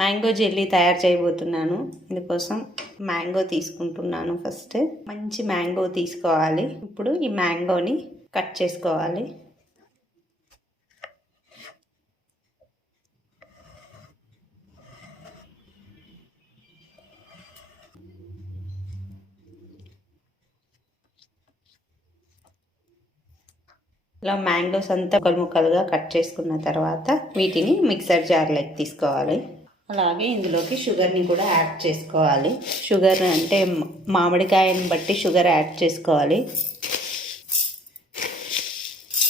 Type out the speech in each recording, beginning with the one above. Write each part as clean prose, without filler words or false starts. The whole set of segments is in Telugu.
మ్యాంగో జెల్లీ తయారు చేయబోతున్నాను. ఇందుకోసం మ్యాంగో తీసుకుంటున్నాను. ఫస్ట్ మంచి మ్యాంగో తీసుకోవాలి. ఇప్పుడు ఈ మ్యాంగోని కట్ చేసుకోవాలి. ఇలా మ్యాంగోస్ అంతా ముక్కలుగా కట్ చేసుకున్న తర్వాత వీటిని మిక్సర్ జార్లోకి తీసుకోవాలి. అలాగే ఇందులోకి షుగర్ని కూడా యాడ్ చేసుకోవాలి. షుగర్ అంటే మామిడికాయని బట్టి షుగర్ యాడ్ చేసుకోవాలి.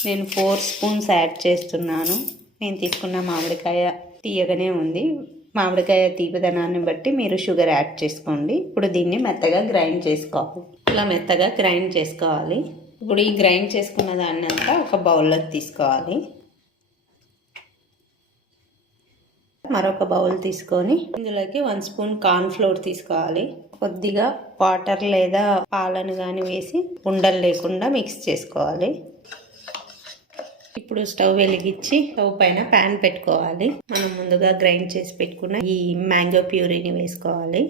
నేను 4 స్పూన్స్ యాడ్ చేస్తున్నాను. నేను తీసుకున్న మామిడికాయ తీయగానే ఉంది. మామిడికాయ తీపిదనాన్ని బట్టి మీరు షుగర్ యాడ్ చేసుకోండి. ఇప్పుడు దీన్ని మెత్తగా గ్రైండ్ చేసుకోవాలి. ఇలా మెత్తగా గ్రైండ్ చేసుకోవాలి. ఇప్పుడు ఈ గ్రైండ్ చేసుకున్న దాన్ని అంతా ఒక బౌల్లోకి తీసుకోవాలి. మరొక బౌల్ తీసుకొని ఇందులోకి 1 స్పూన్ కార్న్ ఫ్లోర్ తీసుకోవాలి. కొద్దిగా వాటర్ లేదా పాలను కానీ వేసి ఉండలు లేకుండా మిక్స్ చేసుకోవాలి. ఇప్పుడు స్టవ్ వెలిగించి స్టవ్ పైన ప్యాన్ పెట్టుకోవాలి. మనం ముందుగా గ్రైండ్ చేసి పెట్టుకున్న ఈ మ్యాంగో ప్యూరీని వేసుకోవాలి.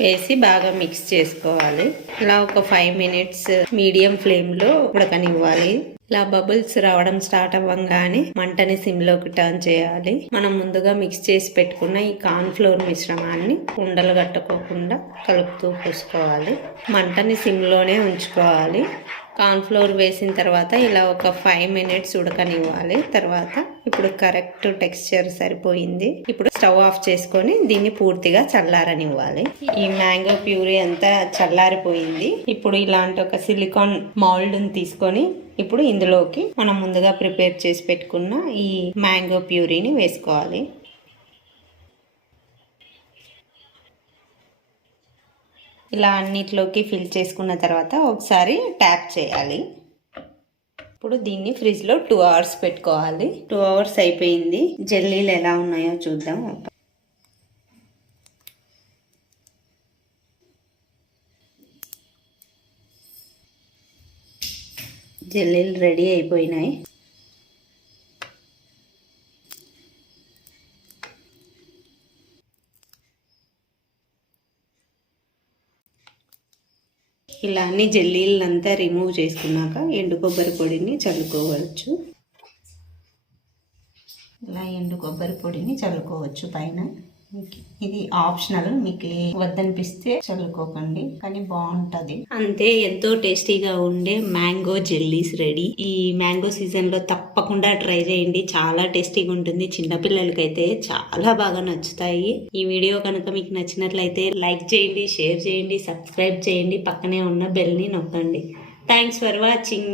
వేసి బాగా మిక్స్ చేసుకోవాలి. ఇలా ఒక 5 మినిట్స్ మీడియం ఫ్లేమ్లో ఉడకనివ్వాలి. ఇలా బబుల్స్ రావడం స్టార్ట్ అవ్వగానే మంటని సిమ్లోకి టర్న్ చేయాలి. మనం ముందుగా మిక్స్ చేసి పెట్టుకున్న ఈ కార్న్ ఫ్లోర్ మిశ్రమాన్ని ఉండలు కట్టుకోకుండా కలుపుతూ పోసుకోవాలి. మంటని సిమ్లోనే ఉంచుకోవాలి. కార్న్ ఫ్లోర్ వేసిన తర్వాత ఇలా ఒక 5 మినిట్స్ ఉడకనివ్వాలి. తర్వాత ఇప్పుడు కరెక్ట్ టెక్స్చర్ సరిపోయింది. ఇప్పుడు స్టవ్ ఆఫ్ చేసుకొని దీన్ని పూర్తిగా చల్లారనివ్వాలి. ఈ మ్యాంగో ప్యూరీ అంతా చల్లారిపోయింది. ఇప్పుడు ఇలాంటి ఒక సిలికాన్ మౌల్డ్ని తీసుకొని ఇప్పుడు ఇందులోకి మనం ముందుగా ప్రిపేర్ చేసి పెట్టుకున్న ఈ మ్యాంగో ప్యూరీని వేసుకోవాలి. ఇలా అన్నిట్లోకి ఫిల్ చేసుకున్న తర్వాత ఒకసారి ట్యాప్ చేయాలి. ఇప్పుడు దీన్ని ఫ్రిడ్జ్లో 2 అవర్స్ పెట్టుకోవాలి. 2 అవర్స్ అయిపోయింది. జెల్లీలు ఎలా ఉన్నాయో చూద్దాం. జెల్లీలు రెడీ అయిపోయినాయి. ఇలా అన్ని జెల్లీలంతా రిమూవ్ చేసుకున్నాక ఎండు కొబ్బరి పొడిని చల్లుకోవచ్చు. ఇలా ఎండు కొబ్బరి పొడిని చల్లుకోవచ్చు పైన. ఇది ఆప్షనల్, మీకు వద్దనిపిస్తే చల్లుకోకండి, కానీ బాగుంటది. అంతే, ఎంతో టేస్టీగా ఉండే మ్యాంగో జెల్లీస్ రెడీ. ఈ మ్యాంగో సీజన్ లో తప్పకుండా ట్రై చేయండి. చాలా టేస్టీగా ఉంటుంది. చిన్నపిల్లలకైతే చాలా బాగా నచ్చుతాయి. ఈ వీడియో కనుక మీకు నచ్చినట్లయితే లైక్ చేయండి, షేర్ చేయండి, సబ్స్క్రైబ్ చేయండి, పక్కనే ఉన్న బెల్ ని నొక్కండి. Thanks for watching.